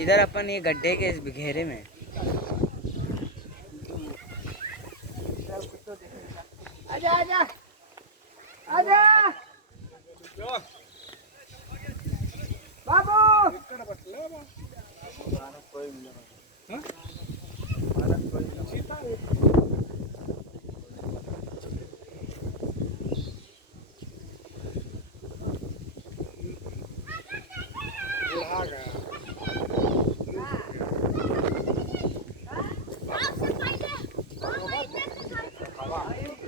इधर अपन ये गड्ढे के इस घेरे में आजा आजा आजा बाबू